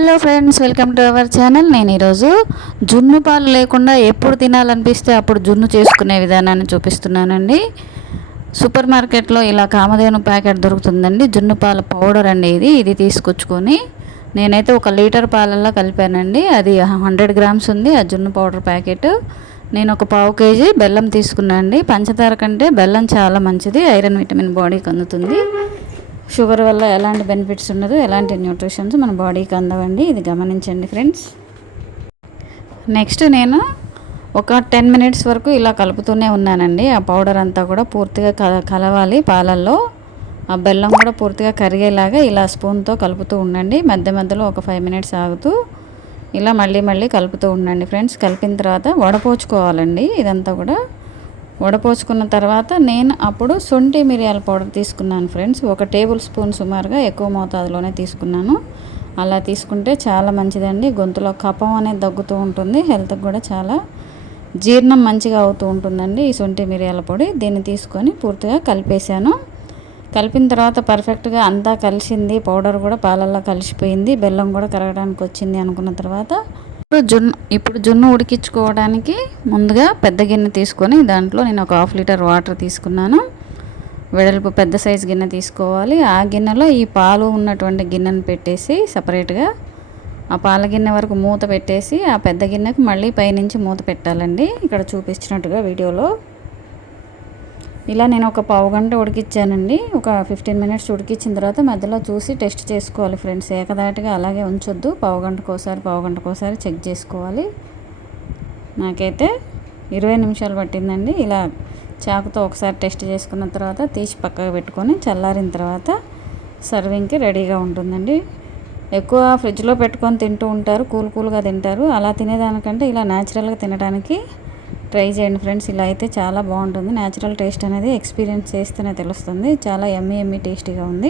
Hello friends, welcome to our channel. నేను ఈరోజు జున్ను పాలు లేకుండా ఎప్పుడు తినాలనిపిస్తే అప్పుడు జున్ను చేసుకునే విధానాన్ని చూపిస్తున్నానండి. సూపర్ మార్కెట్లో ఇలా కామధేను ప్యాకెట్ దొరుకుతుందండి. జున్ను పాల పౌడర్ అండి ఇది తీసుకొచ్చుకొని నేనైతే 1 లీటర్ పాలల్లో కలిపానండి. అది 100 గ్రామ్స్ ఉంది ఆ జున్ను పౌడర్ ప్యాకెట్. నేను ఒక పావు కేజీ బెల్లం తీసుకున్నాను అండి. పంచదార కంటే బెల్లం చాలా మంచిది, ఐరన్ విటమిన్ బాడీకి అందుతుంది. షుగర్ వల్ల ఎలాంటి బెనిఫిట్స్ ఉండదు, ఎలాంటి న్యూట్రిషన్స్ మన బాడీకి అందవండి. ఇది గమనించండి ఫ్రెండ్స్. నెక్స్ట్ నేను ఒక 10 మినిట్స్ వరకు ఇలా కలుపుతూనే ఉన్నానండి. ఆ పౌడర్ అంతా కూడా పూర్తిగా కలవాలి పాలల్లో. ఆ బెల్లం కూడా పూర్తిగా కరిగేలాగా ఇలా స్పూన్తో కలుపుతూ ఉండండి. మధ్య మధ్యలో ఒక 5 మినిట్స్ ఆగుతూ ఇలా మళ్ళీ కలుపుతూ ఉండండి ఫ్రెండ్స్. కలిపిన తర్వాత వడపోచుకోవాలండి. ఇదంతా కూడా వడపోసుకున్న తర్వాత నేను అప్పుడు శొంఠి మిరియాల పౌడర్ తీసుకున్నాను ఫ్రెండ్స్. 1 టేబుల్ స్పూన్ సుమారుగా, ఎక్కువ మోతాదులోనే తీసుకున్నాను. అలా తీసుకుంటే చాలా మంచిదండి. గొంతులో కఫం అనేది తగ్గుతూ ఉంటుంది, హెల్త్కి కూడా చాలా జీర్ణం మంచిగా అవుతూ ఉంటుందండి ఈ శొంఠి మిరియాల పొడి. దీన్ని తీసుకొని పూర్తిగా కలిపేశాను. కలిపిన తర్వాత పర్ఫెక్ట్గా అంతా కలిసింది, పౌడర్ కూడా పాలల్లో కలిసిపోయింది, బెల్లం కూడా కరగడానికి వచ్చింది అనుకున్న తర్వాత ఇప్పుడు జున్ను ఉడికించుకోవడానికి ముందుగా పెద్ద గిన్నె తీసుకొని దాంట్లో నేను ఒక 1/2 లీటర్ వాటర్ తీసుకున్నాను. వెడల్పు పెద్ద సైజు గిన్నె తీసుకోవాలి. ఆ గిన్నెలో ఈ పాలు ఉన్నటువంటి గిన్నెను పెట్టేసి సపరేట్గా ఆ పాల గిన్నె వరకు మూత పెట్టేసి ఆ పెద్ద గిన్నెకు మళ్ళీ పైనుంచి మూత పెట్టాలండి. ఇక్కడ చూపించినట్టుగా వీడియోలో ఇలా నేను ఒక పావు గంట ఉడికించానండి. ఒక 15 మినిట్స్ ఉడికించిన తర్వాత మధ్యలో చూసి టెస్ట్ చేసుకోవాలి ఫ్రెండ్స్. ఏకదాటిగా అలాగే ఉంచొద్దు, పావు గంటకోసారి చెక్ చేసుకోవాలి. నాకైతే 20 నిమిషాలు పట్టిందండి. ఇలా చాకుతో ఒకసారి టెస్ట్ చేసుకున్న తర్వాత తీసి పక్కకు పెట్టుకొని చల్లారిన తర్వాత సర్వింగ్కి రెడీగా ఉంటుందండి. ఎక్కువ ఫ్రిడ్జ్లో పెట్టుకొని తింటూ ఉంటారు, కూల్గా తింటారు. అలా తినేదానికంటే ఇలా న్యాచురల్గా తినడానికి ట్రై చేయండి ఫ్రెండ్స్. ఇలా అయితే చాలా బాగుంటుంది. న్యాచురల్ టేస్ట్ అనేది ఎక్స్పీరియన్స్ చేస్తేనే తెలుస్తుంది. చాలా యమ్మీ టేస్టీగా ఉంది.